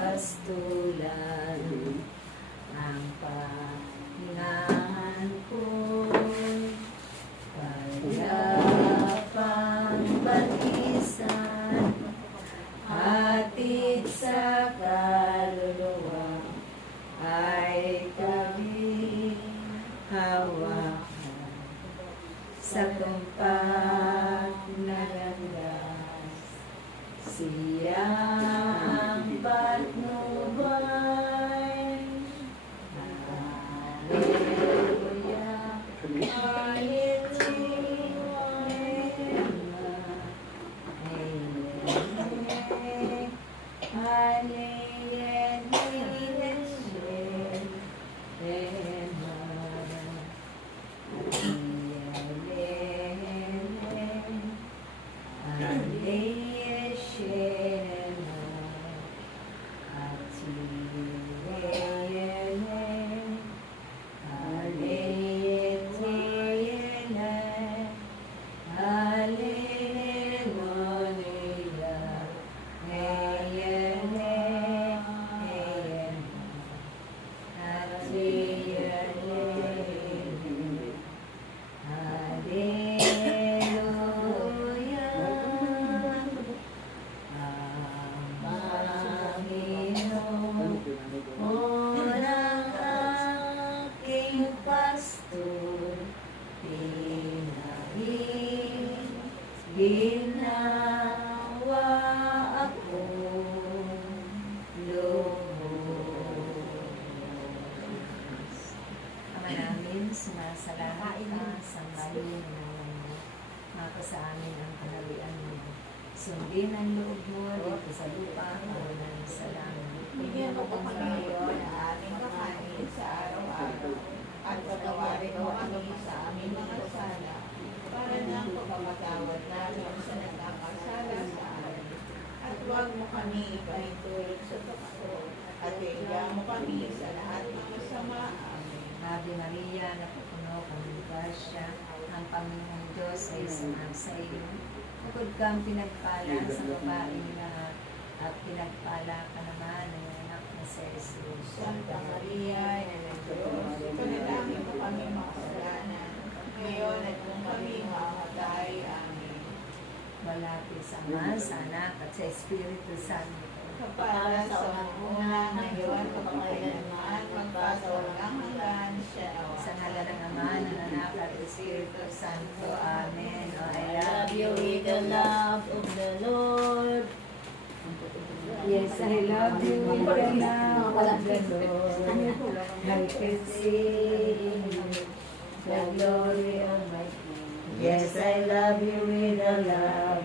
pastulan, ang pahingahan ko'y payapang batisan, hatid sa kaluluwa ay kami hawakan sa tumpak na landas. Siyang patnubay, Hallelujah, unang aking pastor, ginawa ako lubos. Ama namin, sumasalamat ka sa maling maka sa amin ang kanalian mo. Sundin ang loob mo dito sa lupa, kawalan sa langit. Bigyan mo po kami ngayon ang aming kakanin sa araw-araw at patawarin mo kami sa aming mga sala para ng pagpapatawad namin sa nagkakasala sa amin. At huwag mo kami ipahintulot sa tukso at bigyan mo kami sa lahat ng masama. Amen. Ave Maria, napupuno ka ng grasya, ang Panginoong Diyos ay sa iyo. Bukod kang pinagpala sa babaeng lahat, at pinagpala ka naman ng anak na si Jesus. Santa Maria, Ina ng Diyos, ipanalangin mo kami makasalanan, ngayon at kung kami mamatay. Amen. Malapit sa Ama, sa Anak, at sa Espiritu Santo. Kapara sa unang ngayon, kapakailanman, magpasawalang hanggan, siya nawa. Sa ngalan ng Ama, ng Anak, at Espiritu Santo. Amen. Oh, I love you with the love of the Lord. Yes, I love you with the love of the Lord. I can see the glory of my King. Yes, I love you with the love